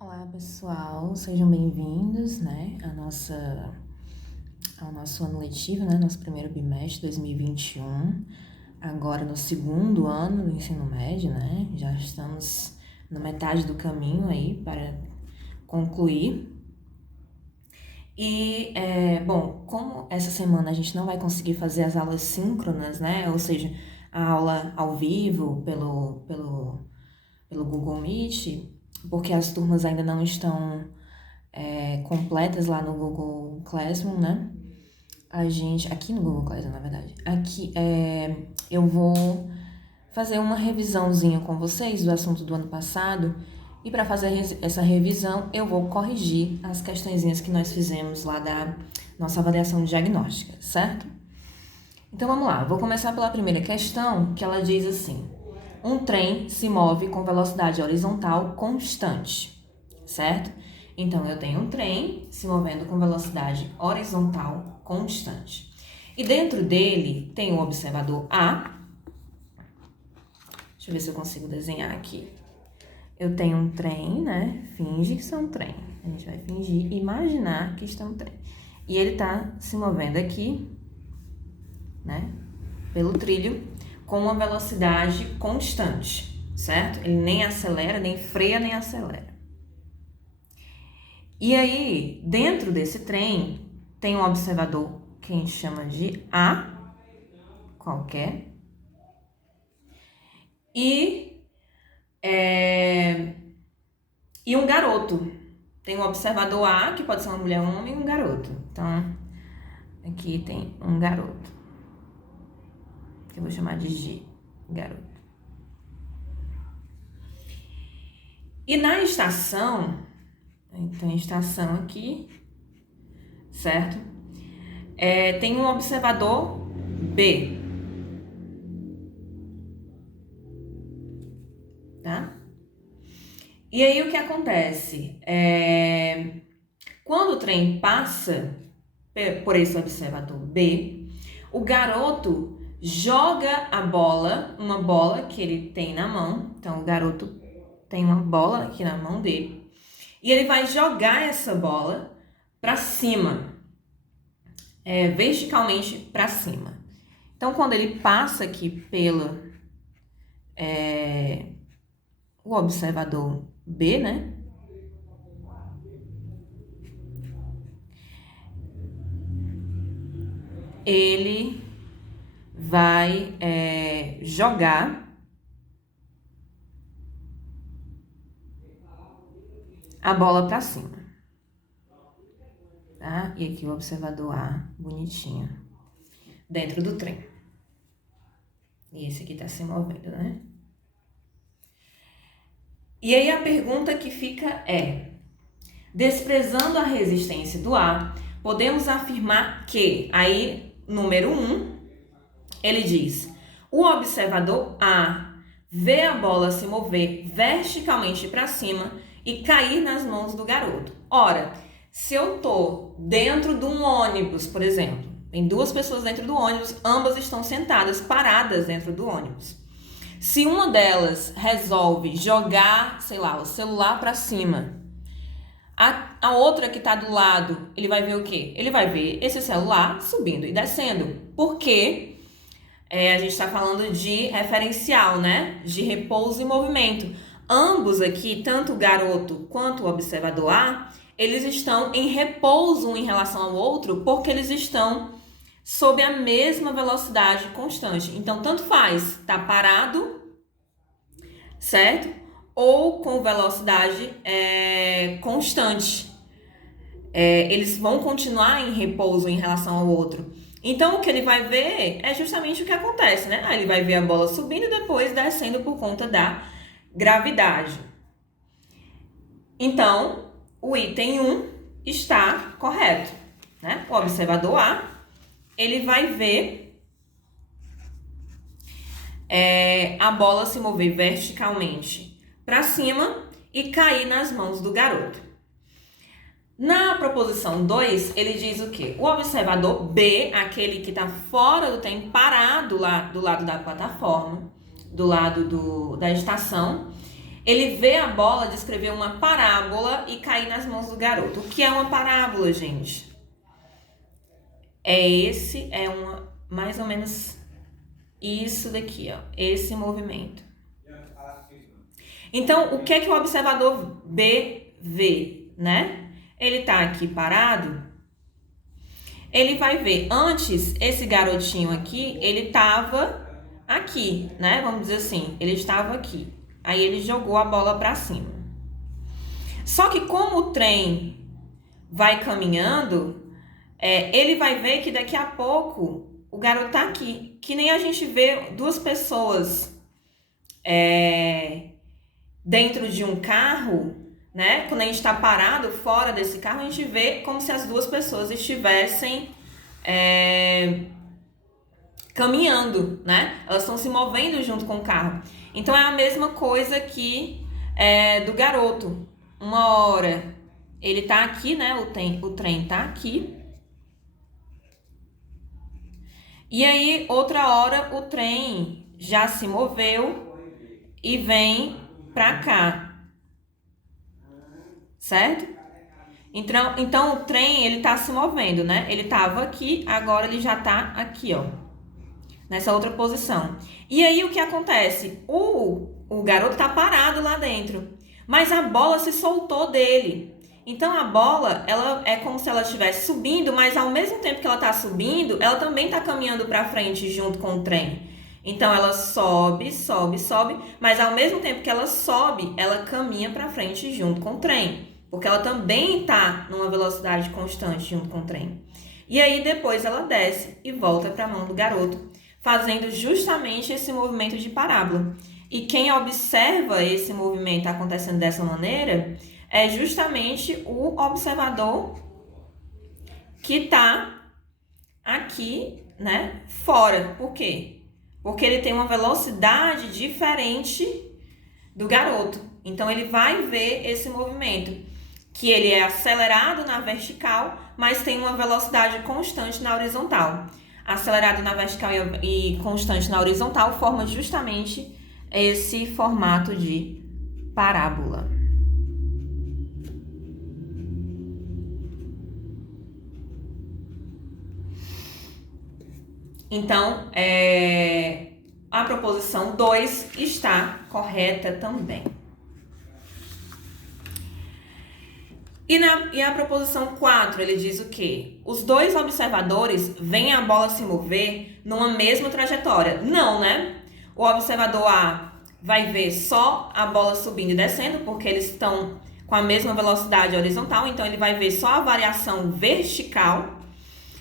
Olá pessoal, sejam bem-vindos, ao nosso ano letivo, nosso primeiro bimestre 2021, agora no segundo ano do ensino médio, já estamos na metade do caminho aí para concluir. E, como essa semana a gente não vai conseguir fazer as aulas síncronas, ou seja, a aula ao vivo pelo Google Meet, porque as turmas ainda não estão completas lá no Google Classroom, aqui no Google Classroom, na verdade, eu vou fazer uma revisãozinha com vocês do assunto do ano passado, e para fazer essa revisão, eu vou corrigir as questõezinhas que nós fizemos lá da nossa avaliação diagnóstica, certo? Então vamos lá, vou começar pela primeira questão, que ela diz assim: um trem se move com velocidade horizontal constante, certo? Então, eu tenho um trem se movendo com velocidade horizontal constante. E dentro dele tem o observador A. Deixa eu ver se eu consigo desenhar aqui. Eu tenho um trem, Finge que isso é um trem. A gente vai fingir, imaginar que isso é um trem. E ele tá se movendo aqui, pelo trilho, com uma velocidade constante, certo? Ele nem acelera, nem freia, nem acelera. E aí, dentro desse trem, tem um observador que a gente chama de A, qualquer, e um garoto. Tem um observador A, que pode ser uma mulher, um homem, e um garoto. Então, aqui tem um garoto, que eu vou chamar de G, garoto. E na estação, então, estação aqui, certo? Tem um observador B, tá? E aí, o que acontece? Quando o trem passa por esse observador B, o garoto joga a bola, uma bola que ele tem na mão. Então, o garoto tem uma bola aqui na mão dele. E ele vai jogar essa bola para cima, verticalmente para cima. Então, quando ele passa aqui pelo o observador B, ele vai jogar a bola para cima, tá? E aqui o observador A, bonitinho, dentro do trem. E esse aqui tá se movendo, E aí a pergunta que fica é: desprezando a resistência do A, podemos afirmar que, aí, número 1, ele diz: o observador A vê a bola se mover verticalmente para cima e cair nas mãos do garoto. Ora, se eu tô dentro de um ônibus, por exemplo, tem duas pessoas dentro do ônibus, ambas estão sentadas, paradas dentro do ônibus. Se uma delas resolve jogar, sei lá, o celular para cima, a outra que tá do lado, ele vai ver o quê? Ele vai ver esse celular subindo e descendo, porque a gente está falando de referencial, de repouso e movimento. Ambos aqui, tanto o garoto quanto o observador A, eles estão em repouso um em relação ao outro, porque eles estão sob a mesma velocidade constante. Então, tanto faz, tá parado, certo? Ou com velocidade constante. Eles vão continuar em repouso em relação ao outro. Então, o que ele vai ver é justamente o que acontece, Ele vai ver a bola subindo e depois descendo por conta da gravidade. Então, o item 1 está correto, O observador A, ele vai ver a bola se mover verticalmente para cima e cair nas mãos do garoto. Na proposição 2, ele diz o quê? O observador B, aquele que está fora do trem, parado lá do lado da plataforma, do lado da estação, ele vê a bola descrever uma parábola e cair nas mãos do garoto. O que é uma parábola, gente? Mais ou menos isso daqui, ó, esse movimento. Então, o que é que o observador B vê, né? Ele tá aqui parado, ele vai ver, antes, esse garotinho aqui, ele tava aqui, né? Vamos dizer assim, ele estava aqui. Aí ele jogou a bola para cima. Só que como o trem vai caminhando, ele vai ver que daqui a pouco o garoto tá aqui. Que nem a gente vê duas pessoas dentro de um carro, né? Quando a gente está parado fora desse carro, a gente vê como se as duas pessoas estivessem caminhando, né? Elas estão se movendo junto com o carro. Então é a mesma coisa aqui do garoto. Uma hora ele tá aqui, né? O trem tá aqui. E aí, outra hora, o trem já se moveu e vem pra cá. Certo? Então o trem, ele tá se movendo, né? Ele tava aqui, agora ele já tá aqui, ó. Nessa outra posição. E aí, o que acontece? O garoto tá parado lá dentro. Mas a bola se soltou dele. Então, a bola, ela é como se ela estivesse subindo, mas ao mesmo tempo que ela tá subindo, ela também tá caminhando pra frente junto com o trem. Então, ela sobe, sobe, sobe, mas ao mesmo tempo que ela sobe, ela caminha pra frente junto com o trem. Porque ela também tá numa velocidade constante junto com o trem. E aí, depois ela desce e volta pra mão do garoto, fazendo justamente esse movimento de parábola. E quem observa esse movimento acontecendo dessa maneira é justamente o observador que está aqui, né, fora. Por quê? Porque ele tem uma velocidade diferente do garoto. Então, ele vai ver esse movimento, que ele é acelerado na vertical, mas tem uma velocidade constante na horizontal. Acelerado na vertical e constante na horizontal forma justamente esse formato de parábola. Então, a proposição 2 está correta também. E a proposição 4, ele diz o quê? Os dois observadores veem a bola se mover numa mesma trajetória. Não, né? O observador A vai ver só a bola subindo e descendo, porque eles estão com a mesma velocidade horizontal, então ele vai ver só a variação vertical.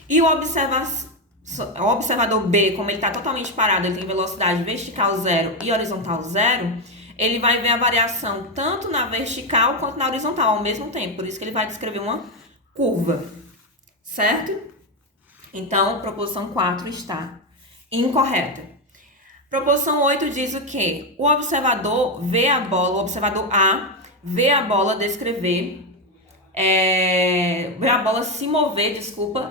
E o observador B, como ele está totalmente parado, ele tem velocidade vertical 0 e horizontal 0, ele vai ver a variação tanto na vertical quanto na horizontal ao mesmo tempo. Por isso que ele vai descrever uma curva, certo? Então, proposição 4 está incorreta. Proposição 8 diz o quê? O observador vê a bola, o observador A vê a bola vê a bola se mover,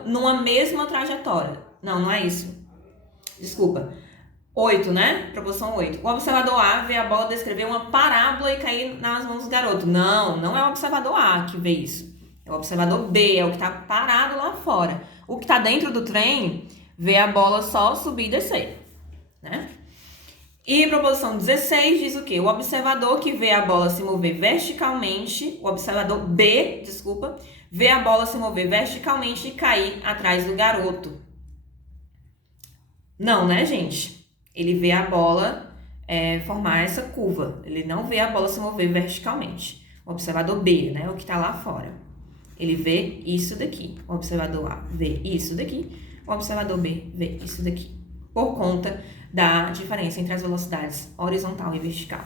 numa mesma trajetória. Não é isso. Desculpa. 8, né? Proposição 8. O observador A vê a bola descrever uma parábola e cair nas mãos do garoto. Não é o observador A que vê isso. É o observador B, é o que está parado lá fora. O que está dentro do trem vê a bola só subir e descer, né? E proposição 16 diz o quê? O observador que vê a bola se mover verticalmente, o observador B, vê a bola se mover verticalmente e cair atrás do garoto. Não, né, gente? Ele vê a bola formar essa curva. Ele não vê a bola se mover verticalmente. O observador B, né, o que está lá fora. Ele vê isso daqui. O observador A vê isso daqui. O observador B vê isso daqui. Por conta da diferença entre as velocidades horizontal e vertical.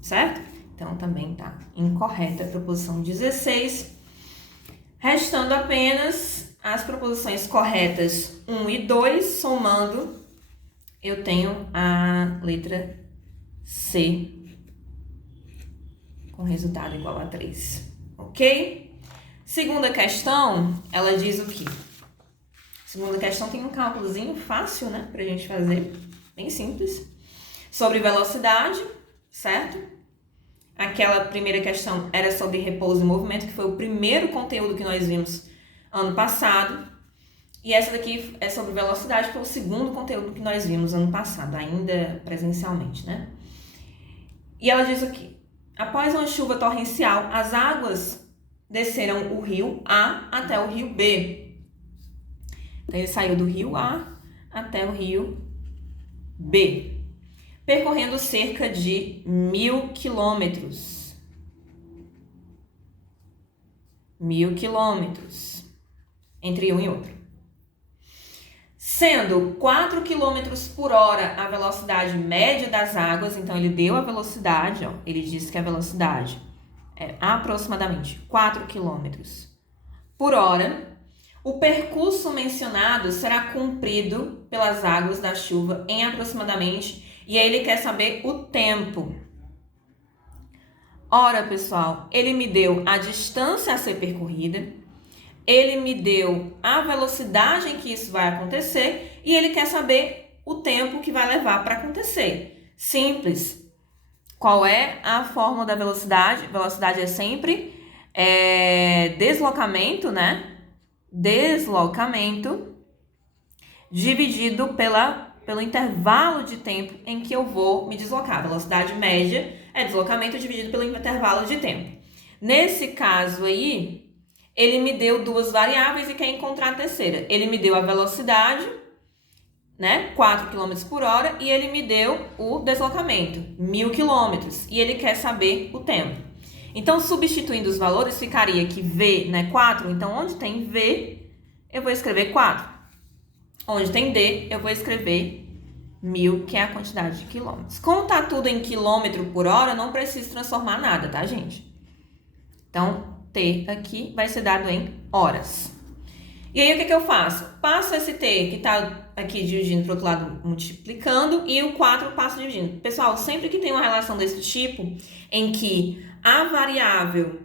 Certo? Então, também está incorreta a proposição 16. Restando apenas as proposições corretas 1 e 2, somando, eu tenho a letra C com resultado igual a 3. Ok? Segunda questão, ela diz o quê? Segunda questão tem um cálculozinho fácil, né? Pra gente fazer, bem simples. Sobre velocidade, certo? Aquela primeira questão era sobre repouso e movimento, que foi o primeiro conteúdo que nós vimos ano passado. E essa daqui é sobre velocidade, que foi o segundo conteúdo que nós vimos ano passado, ainda presencialmente, né? E ela diz aqui: após uma chuva torrencial, as águas desceram o rio A até o rio B. Então, ele saiu do rio A até o rio B, percorrendo cerca de 1.000 quilômetros. 1.000 quilômetros entre um e outro. Sendo 4 km por hora a velocidade média das águas, então ele deu a velocidade, ó, ele disse que a velocidade é aproximadamente 4 km por hora. O percurso mencionado será cumprido pelas águas da chuva em aproximadamente, e aí ele quer saber o tempo. Ora, pessoal, ele me deu a distância a ser percorrida, ele me deu a velocidade em que isso vai acontecer e ele quer saber o tempo que vai levar para acontecer. Simples. Qual é a fórmula da velocidade? Velocidade é sempre deslocamento, né? Deslocamento dividido pelo intervalo de tempo em que eu vou me deslocar. Velocidade média é deslocamento dividido pelo intervalo de tempo. Nesse caso aí, ele me deu duas variáveis e quer encontrar a terceira. Ele me deu a velocidade, né, 4 km por hora, e ele me deu o deslocamento, 1.000 km, e ele quer saber o tempo. Então, substituindo os valores, ficaria que V, né, 4, então onde tem V, eu vou escrever 4. Onde tem D, eu vou escrever 1.000, que é a quantidade de quilômetros. Como tá tudo em quilômetro por hora, não preciso transformar nada, tá, gente? Então, T aqui vai ser dado em horas. E aí, o que eu faço? Passo esse T que está aqui dividindo para o outro lado, multiplicando, e o 4 passo dividindo. Pessoal, sempre que tem uma relação desse tipo, em que a variável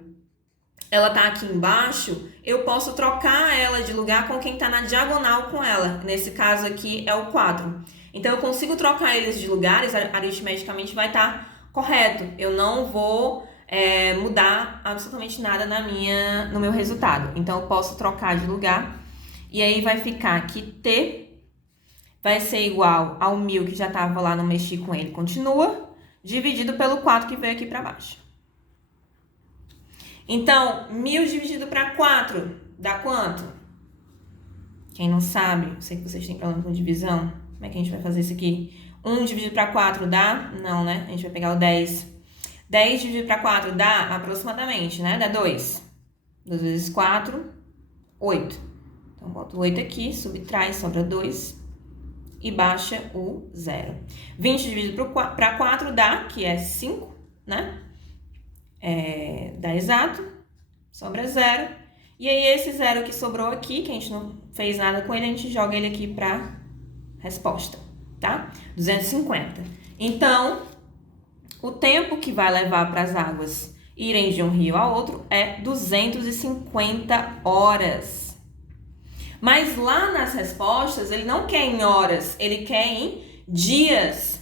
ela está aqui embaixo, eu posso trocar ela de lugar com quem está na diagonal com ela. Nesse caso aqui é o 4. Então, eu consigo trocar eles de lugares, aritmeticamente vai estar correto. Eu não vou mudar absolutamente nada no meu resultado. Então, eu posso trocar de lugar. E aí, vai ficar que T vai ser igual ao 1.000, que já estava lá, não mexi com ele, continua, dividido pelo 4 que veio aqui para baixo. Então, 1.000 dividido para 4 dá quanto? Quem não sabe, eu sei que vocês têm problema com divisão. Como é que a gente vai fazer isso aqui? 1 dividido para 4 dá? Não, né? A gente vai pegar o 10. 10 dividido para 4 dá aproximadamente, né? Dá 2. 2 vezes 4, 8. Então, boto o 8 aqui, subtrai, sobra 2 e baixa o 0. 20 dividido para 4 dá, que é 5, né? Dá exato, sobra 0. E aí, esse 0 que sobrou aqui, que a gente não fez nada com ele, a gente joga ele aqui para resposta, tá? 250. Então, o tempo que vai levar para as águas irem de um rio ao outro é 250 horas. Mas lá nas respostas, ele não quer em horas, ele quer em dias.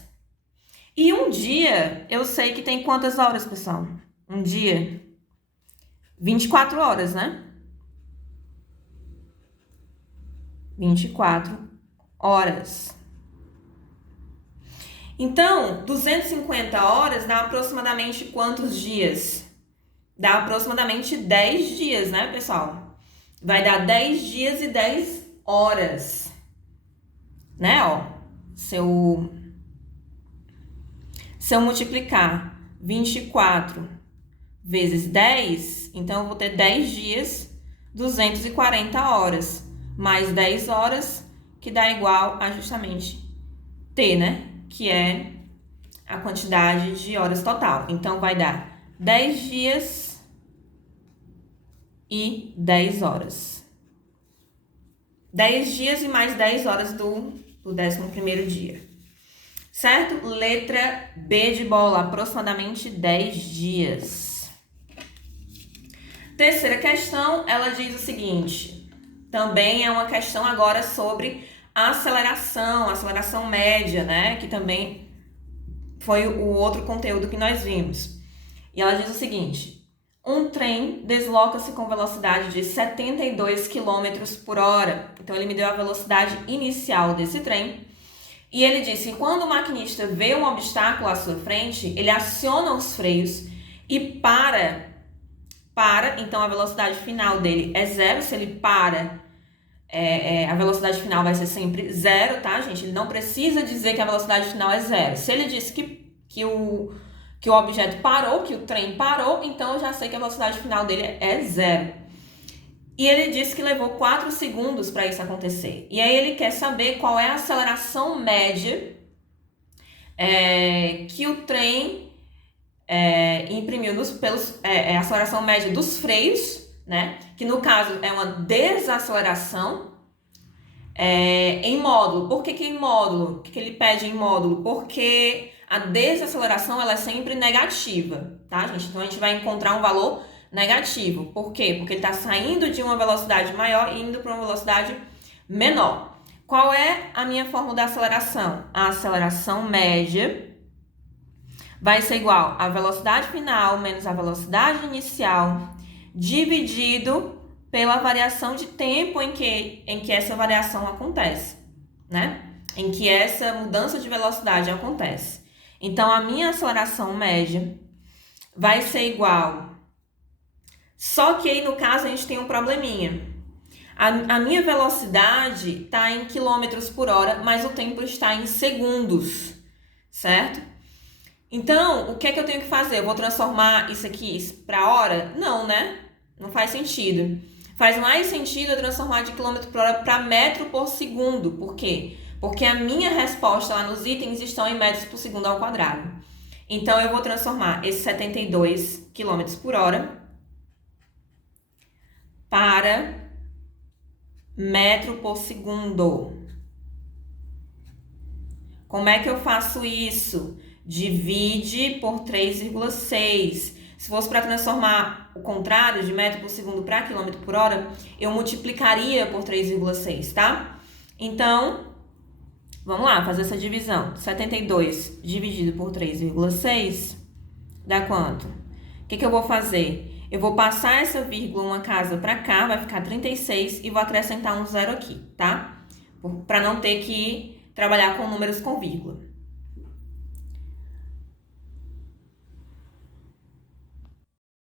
E um dia, eu sei que tem quantas horas, pessoal? Um dia? 24 horas, né? 24 horas. Então, 250 horas dá aproximadamente quantos dias? Dá aproximadamente 10 dias, né, pessoal? Vai dar 10 dias e 10 horas. Né, ó? Se eu multiplicar 24 vezes 10, então eu vou ter 10 dias, 240 horas. Mais 10 horas, que dá igual a justamente T, né? Que é a quantidade de horas total. Então, vai dar 10 dias e 10 horas. 10 dias e mais 10 horas do 11º dia. Certo? Letra B de bola, aproximadamente 10 dias. Terceira questão, ela diz o seguinte. Também é uma questão agora sobre aceleração média, né? Que também foi o outro conteúdo que nós vimos. E ela diz o seguinte: um trem desloca-se com velocidade de 72 km por hora. Então, ele me deu a velocidade inicial desse trem. E ele disse que quando o maquinista vê um obstáculo à sua frente, ele aciona os freios e para. Então, a velocidade final dele é zero. Se ele para, a velocidade final vai ser sempre zero, tá, gente? Ele não precisa dizer que a velocidade final é zero. Se ele disse que o objeto parou, que o trem parou, então eu já sei que a velocidade final dele é zero. E ele disse que levou 4 segundos para isso acontecer. E aí ele quer saber qual é a aceleração média que o trem imprimiu a aceleração média dos freios, né? Que no caso é uma desaceleração em módulo. Por que em módulo? O que ele pede em módulo? Porque a desaceleração ela é sempre negativa, tá, gente? Então a gente vai encontrar um valor negativo. Por quê? Porque ele está saindo de uma velocidade maior e indo para uma velocidade menor. Qual é a minha fórmula da aceleração? A aceleração média vai ser igual a velocidade final menos a velocidade inicial dividido pela variação de tempo em que essa variação acontece, né? Em que essa mudança de velocidade acontece. Então, a minha aceleração média vai ser igual. Só que aí, no caso, a gente tem um probleminha. A minha velocidade está em quilômetros por hora, mas o tempo está em segundos, certo? Então, o que é que eu tenho que fazer? Eu vou transformar isso aqui para hora? Não, né? Não faz sentido. Faz mais sentido eu transformar de quilômetro por hora para metro por segundo. Por quê? Porque a minha resposta lá nos itens estão em metros por segundo ao quadrado. Então, eu vou transformar esse 72 km por hora para metro por segundo. Como é que eu faço isso? Divide por 3,6. Se fosse para transformar o contrário, de metro por segundo para quilômetro por hora, eu multiplicaria por 3,6, tá? Então, vamos lá, fazer essa divisão. 72 dividido por 3,6 dá quanto? O que eu vou fazer? Eu vou passar essa vírgula uma casa para cá, vai ficar 36 e vou acrescentar um zero aqui, tá? Para não ter que trabalhar com números com vírgula.